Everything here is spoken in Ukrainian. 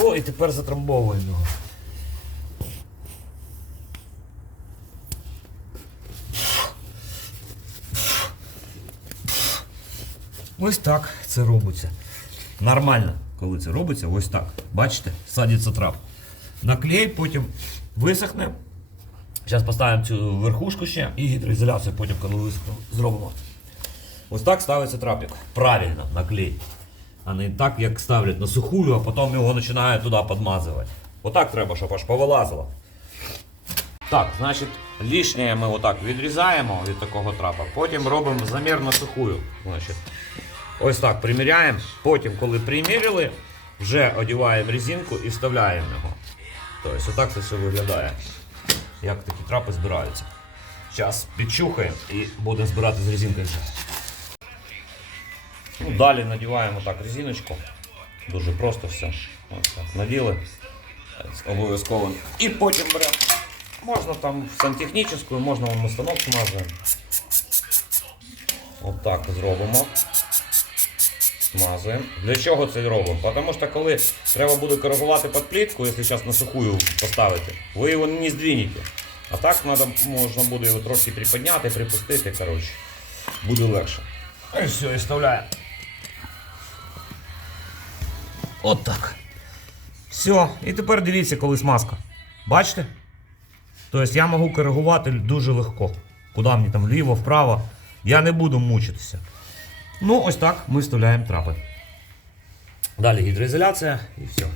О, і тепер затрамбовуємо його. Ось так це робиться. Нормально, коли це робиться, ось так. Бачите, садиться трап. Наклей, потім висохне. Зараз поставимо цю верхушку ще і гідроізоляцію потім, коли висохне, зробимо. Ось так ставиться трапик. Правильно, наклей. А не так, як ставлять на сухую, а потім його починають туди підмазувати. Отак треба, щоб аж повилазило. Так, значить, лишнє ми отак відрізаємо від такого трапа. Потім робимо замір на сухую. Значить, ось так приміряємо. Потім, коли приміряли, вже одіваємо резинку і вставляємо його. Тобто, отак це все виглядає. Як такі трапи збираються. Зараз підчухаємо і будемо збирати з резинкою. Ну, далі надіваємо так резиночку. Дуже просто все. Ось так наділи. Обов'язково. І потім беремо. Можна там сантехнічну, можна вам на станок смазуємо. От так зробимо. Смазуємо. Для чого це робимо? Тому що коли треба буде коригувати під плітку, якщо зараз на сухую поставити, ви його не здвинете. А так можна буде його трошки приподняти, припустити, коротше. Буде легше. І все, і вставляємо. От так. Все, і тепер дивіться, коли смазка. Бачите? Тобто я можу коригувати дуже легко. Куди мені там вліво, вправо. Я не буду мучитися. Ну, ось так ми вставляємо трапи. Далі гідроізоляція і все.